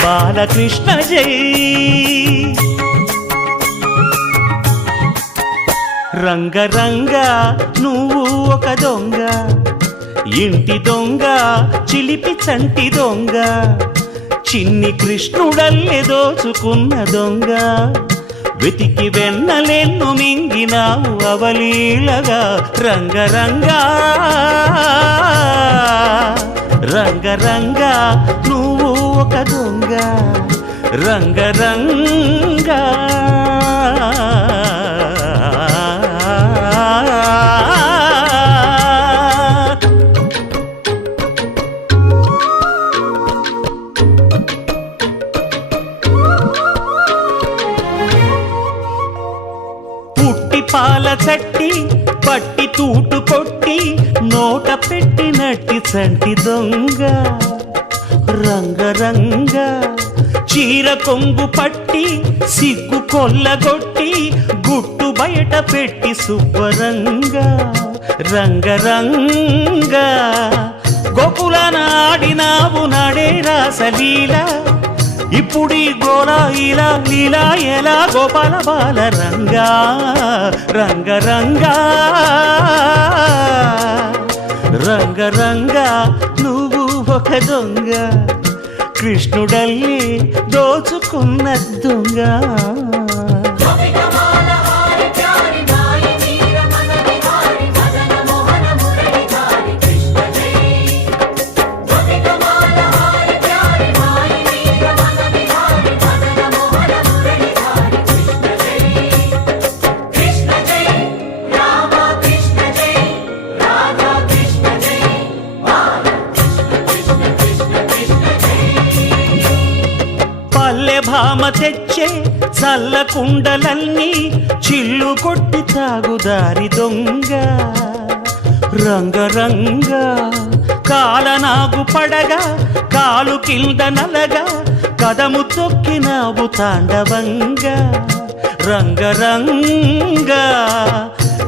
బాలకృష్ణ జై రంగ రంగ నువ్వు ఒక దొంగ ఇంటి దొంగ చిలిపి చంటి దొంగ చిన్ని కృష్ణుడల్లె దోచుకున్న దొంగ వెతికి వెన్నలెన్ను మింగినావు అవలీలగా రంగ రంగ రంగ రంగ నువ్వు ఒక దొంగ రంగ రంగ పుట్టి పాల చట్టి పట్టి తూటు కొట్టి నోట పెట్టినట్టి చంటి దొంగ రంగ రంగ చీర కొంగు పట్టి సిగ్గు కొల్లగొట్టి గుట్టు బయట పెట్టి శుభ్రంగ రంగ రంగ గోకులాన ఆడినావు నాడే రాసలీల ఇప్పుడీ గోలా ఇలా లీలా ఎలా గోపాల బాల రంగా రంగ రంగా రంగ రంగా నువ్వు ఒక దొంగ కృష్ణుడల్లి దోచుకున్న దొంగ భామ తెచ్చే చల్ల కుండలన్నీ చిల్లు కొట్టి తాగుదారి దొంగ రంగ రంగ కాలనాగు పడగా కాలు కింద నలగా కదము తొక్కినావు తాండవంగా రంగ రంగ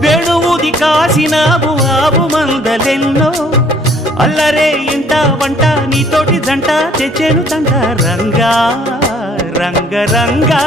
వెణువుది కాసినావు ఆవు మందలెన్నో అల్లరే ఇంట వంట నీతోటి జంట తెచ్చేను తంట రంగా రంగ రంగా